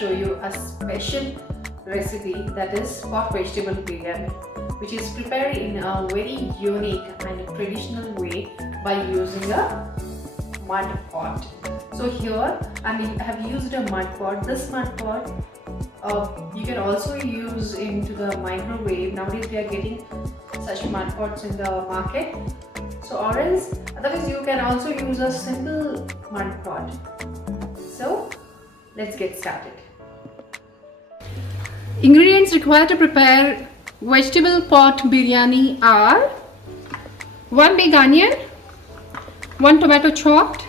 show you a special recipe, that is pot vegetable biryani, which is prepared in a very unique and traditional way by using a mud pot. So here I have used a mud pot. This mud pot you can also use into the microwave. Nowadays we are getting such mud pots in the market. So or else otherwise you can also use a simple mud pot. So let's get started. Ingredients required to prepare vegetable pot biryani are 1 big onion, 1 tomato chopped,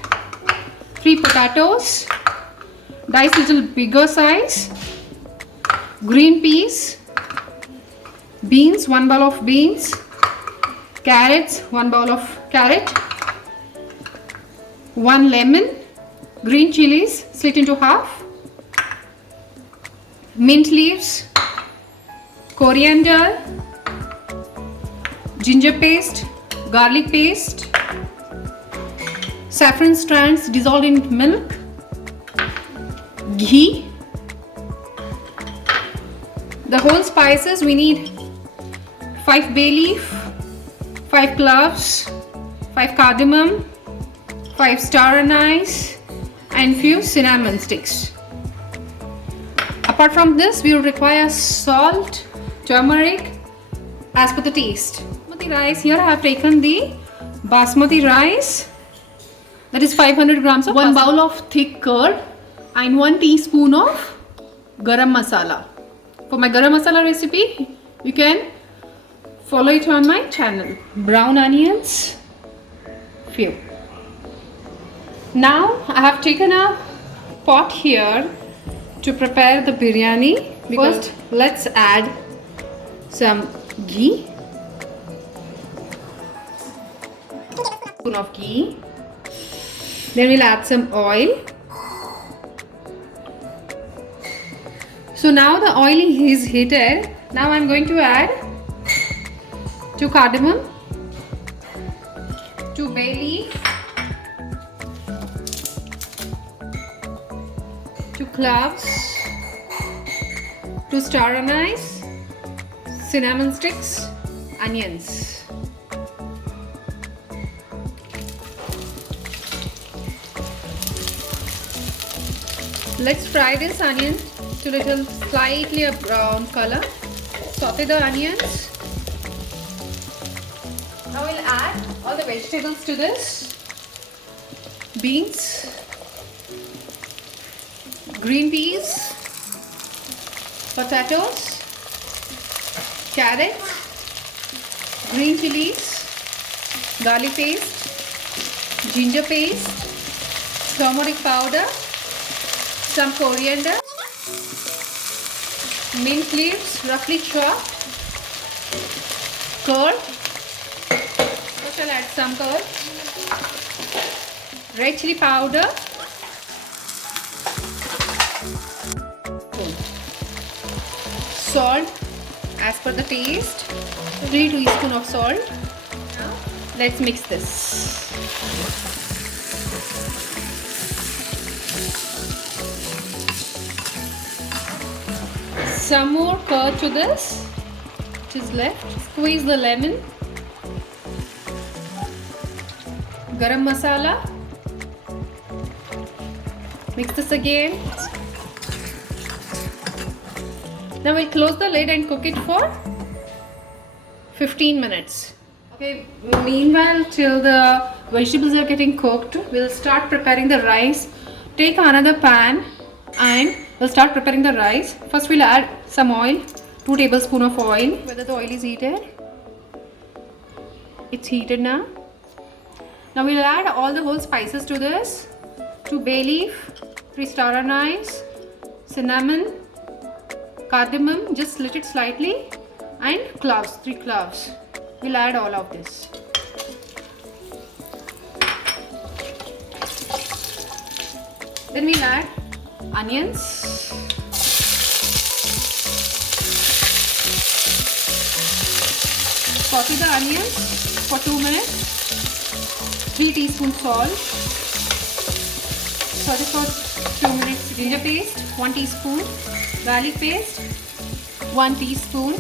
3 potatoes, diced little bigger size, green peas, beans, 1 bowl of beans, carrots, 1 bowl of carrot, 1 lemon, green chilies slit into half, mint leaves, coriander, ginger paste, garlic paste, saffron strands dissolved in milk, ghee. The whole spices we need 5 bay leaf, 5 cloves, 5 cardamom, 5 star anise and few cinnamon sticks. Apart from this, we will require salt, turmeric as per the taste. Basmati rice, here I have taken the basmati rice, that is 500 grams of 1 bowl of thick curd and 1 teaspoon of garam masala. For my garam masala recipe, you can follow it on my channel. Brown onions, few. Now I have taken a pot here to prepare the biryani. First, let's add some ghee. Spoon of ghee. Then we'll add some oil. So now the oil is heated. Now I'm going to add 2 cardamom, 2 bay leaf, 2 cloves, 2 star anise, cinnamon sticks, onions. Let's fry this onion to little slightly a brown color. Saute the onions. Now we'll add all the vegetables to this. Beans, green peas, potatoes, carrots, green chilies, garlic paste, ginger paste, turmeric powder, some coriander, mint leaves roughly chopped, curd, I shall add some curd, red chili powder, salt as per the taste, 3 teaspoons of salt. Now let's mix this. Some more curd to this, which is left. Squeeze the lemon, garam masala, mix this again. Now we'll close the lid and cook it for 15 minutes. Okay, meanwhile till the vegetables are getting cooked, we'll start preparing the rice. Take another pan and we'll start preparing the rice. First we'll add some oil, 2 tablespoons of oil. Whether the oil is heated? It's heated now. Now we'll add all the whole spices to this. 2 bay leaf, 3 star anise, cinnamon, cardamom, just slit it slightly, and cloves, 3 cloves. We'll add all of this. Then we'll add onions, saute the onions for 2 minutes, 3 teaspoons salt, saute for 2 minutes. Ginger paste 1 teaspoon. Garlic paste 1 teaspoon.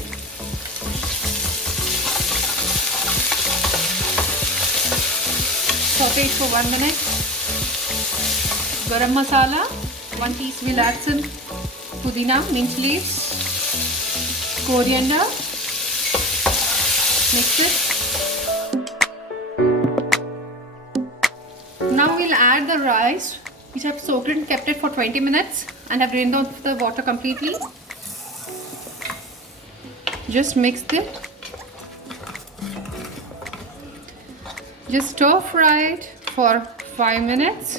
Saute it for 1 minute. Garam masala 1 teaspoon. We'll add some pudina, mint leaves, coriander. Mix it. Now we'll add the rice, which I've soaked and kept it for 20 minutes and have drained off the water completely. Just mix it. Just stir fry it for 5 minutes.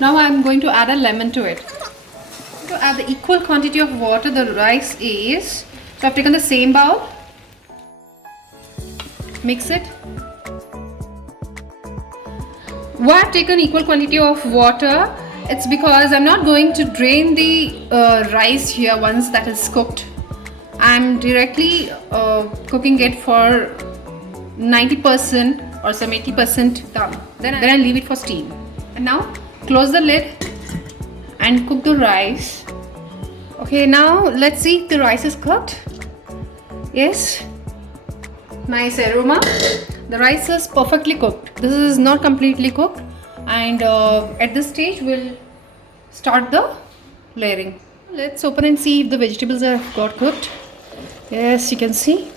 Now I'm going to add a lemon to it. To add the equal quantity of water the rice is. So I've taken the same bowl. Mix it. Why I've taken equal quantity of water? It's because I'm not going to drain the rice here once that is cooked. I'm directly cooking it for 90% or some 80% done. Then I leave it for steam. And now close the lid and cook the rice. Okay, now let's see if the rice is cooked. Yes, nice aroma. The rice is perfectly cooked. This is not completely cooked, and at this stage we'll start the layering. Let's open and see if the vegetables have got cooked. Yes, you can see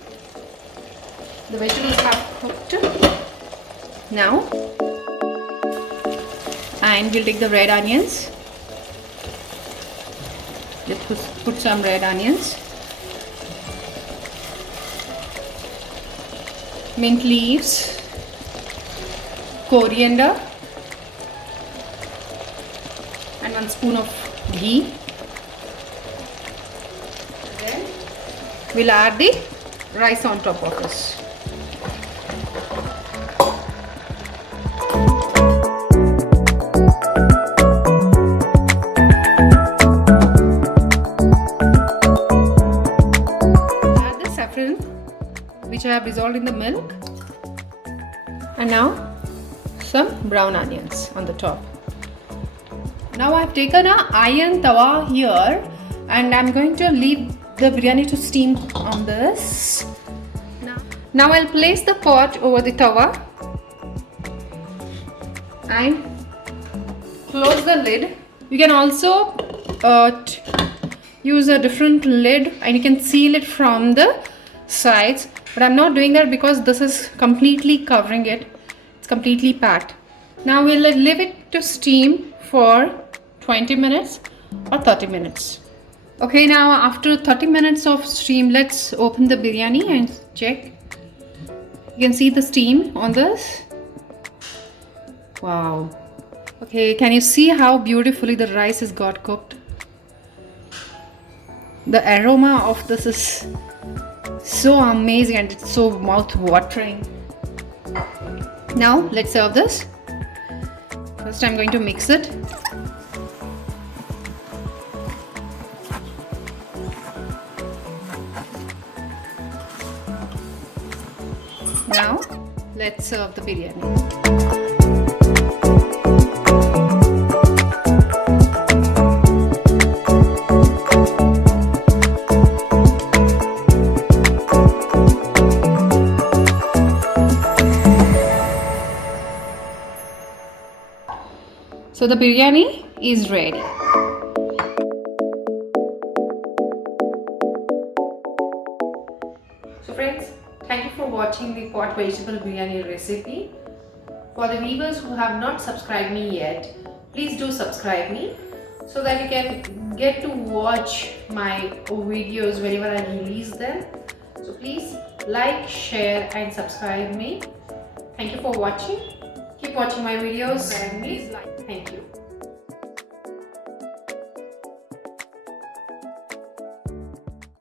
the vegetables have cooked now. And we'll take the red onions. Let's put some red onions. Mint leaves, coriander, and 1 spoon of ghee. Then we'll add the rice on top of this. Add the saffron, which I have dissolved in the milk, and now some brown onions on the top. Now I've taken a iron tawa here and I'm going to leave the biryani to steam on this. Now I'll place the pot over the tawa and close the lid. You can also use a different lid and you can seal it from the sides, but I'm not doing that because this is completely covering it. It's completely packed. Now we'll leave it to steam for 20 minutes or 30 minutes. Okay, now after 30 minutes of steam, let's open the biryani and check. You can see the steam on this. Wow. Okay, can you see how beautifully the rice has got cooked? The aroma of this is so amazing and it's so mouth-watering. Now let's serve this. First I'm going to mix it. Now let's serve the biryani. So the biryani is ready. So friends, thank you for watching the pot vegetable biryani recipe. For the viewers who have not subscribed me yet, please do subscribe me so that you can get to watch my videos whenever I release them. So please like, share and subscribe me. Thank you for watching. Keep watching my videos and please like. Thank you.